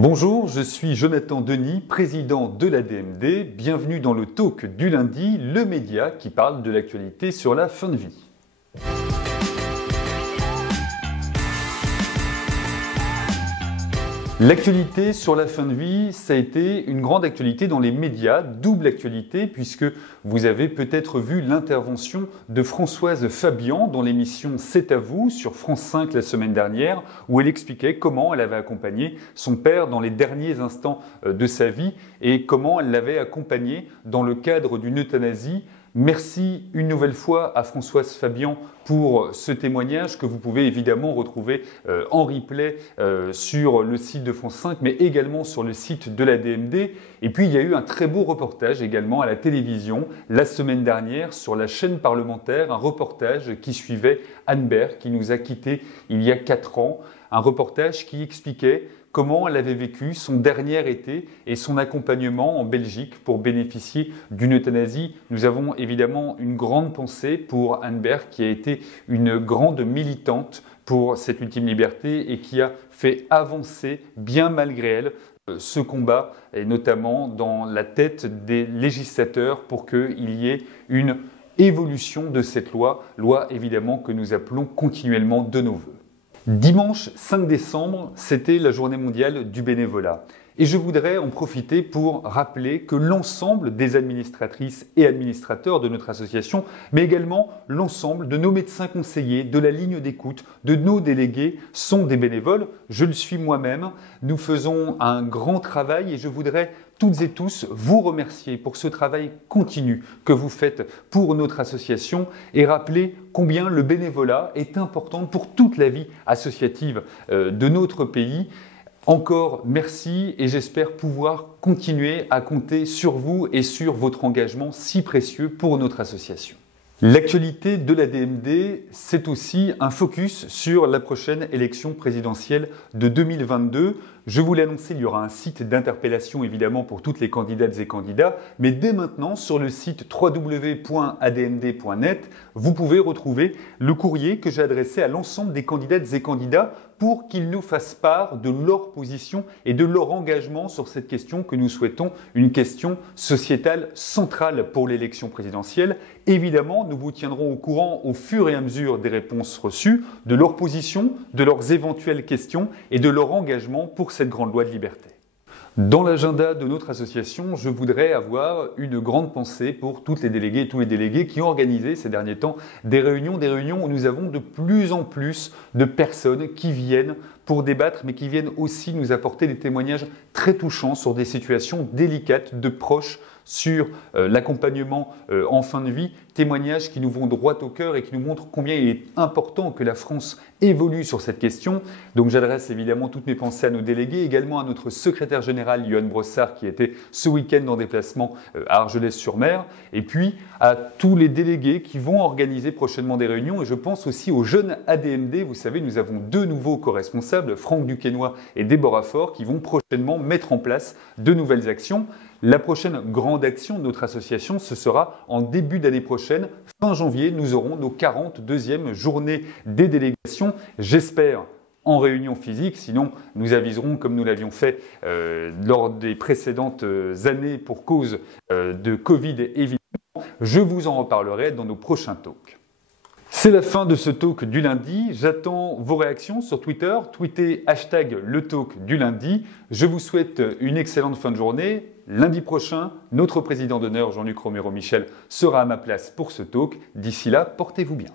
Bonjour, je suis Jonathan Denis, président de l'ADMD. Bienvenue dans le talk du lundi, le média qui parle de l'actualité sur la fin de vie. L'actualité sur la fin de vie, ça a été une grande actualité dans les médias, double actualité puisque vous avez peut-être vu l'intervention de Françoise Fabian dans l'émission C'est à vous sur France 5 la semaine dernière où elle expliquait comment elle avait accompagné son père dans les derniers instants de sa vie et comment elle l'avait accompagné dans le cadre d'une euthanasie. Merci une nouvelle fois à Françoise Fabian pour ce témoignage que vous pouvez évidemment retrouver en replay sur le site de France 5 mais également sur le site de l'ADMD. Et puis il y a eu un très beau reportage également à la télévision la semaine dernière sur la chaîne parlementaire, un reportage qui suivait Anne Berg qui nous a quittés il y a 4 ans, un reportage qui expliquait comment elle avait vécu son dernier été et son accompagnement en Belgique pour bénéficier d'une euthanasie. Nous avons évidemment une grande pensée pour Anne Berg qui a été une grande militante pour cette ultime liberté et qui a fait avancer, bien malgré elle, ce combat, et notamment dans la tête des législateurs pour qu'il y ait une évolution de cette loi évidemment que nous appelons continuellement de nos vœux. Dimanche 5 décembre, c'était la journée mondiale du bénévolat. Et je voudrais en profiter pour rappeler que l'ensemble des administratrices et administrateurs de notre association, mais également l'ensemble de nos médecins conseillers, de la ligne d'écoute, de nos délégués, sont des bénévoles. Je le suis moi-même. Nous faisons un grand travail et je voudrais toutes et tous vous remercier pour ce travail continu que vous faites pour notre association et rappeler combien le bénévolat est important pour toute la vie associative de notre pays. Encore merci et j'espère pouvoir continuer à compter sur vous et sur votre engagement si précieux pour notre association. L'actualité de l'ADMD, c'est aussi un focus sur la prochaine élection présidentielle de 2022. Je vous l'ai annoncé, il y aura un site d'interpellation évidemment pour toutes les candidates et candidats, mais dès maintenant sur le site www.admd.net, vous pouvez retrouver le courrier que j'ai adressé à l'ensemble des candidates et candidats pour qu'ils nous fassent part de leur position et de leur engagement sur cette question que nous souhaitons une question sociétale centrale pour l'élection présidentielle. Évidemment, nous vous tiendrons au courant au fur et à mesure des réponses reçues, de leur position, de leurs éventuelles questions et de leur engagement pour cette grande loi de liberté. Dans l'agenda de notre association, je voudrais avoir une grande pensée pour toutes les déléguées et tous les délégués qui ont organisé ces derniers temps des réunions où nous avons de plus en plus de personnes qui viennent pour débattre, mais qui viennent aussi nous apporter des témoignages très touchants sur des situations délicates de proches sur l'accompagnement en fin de vie, témoignages qui nous vont droit au cœur et qui nous montrent combien il est important que la France évolue sur cette question. Donc j'adresse évidemment toutes mes pensées à nos délégués, également à notre secrétaire général Johan Brossard qui était ce week-end en déplacement à Argelès-sur-Mer, et puis à tous les délégués qui vont organiser prochainement des réunions, et je pense aussi aux jeunes ADMD. Vous savez, nous avons 2 nouveaux co-responsables, Franck Duquesnoy et Déborah Faure, qui vont prochainement mettre en place de nouvelles actions. La prochaine grande action de notre association, ce sera en début d'année prochaine. Fin janvier, nous aurons nos 42e journées des délégations. J'espère en réunion physique, sinon nous aviserons comme nous l'avions fait lors des précédentes années pour cause de Covid évidemment. Je vous en reparlerai dans nos prochains talks. C'est la fin de ce talk du lundi. J'attends vos réactions sur Twitter. Tweetez #le talk du lundi. Je vous souhaite une excellente fin de journée. Lundi prochain, notre président d'honneur Jean-Luc Romero Michel sera à ma place pour ce talk. D'ici là, portez-vous bien.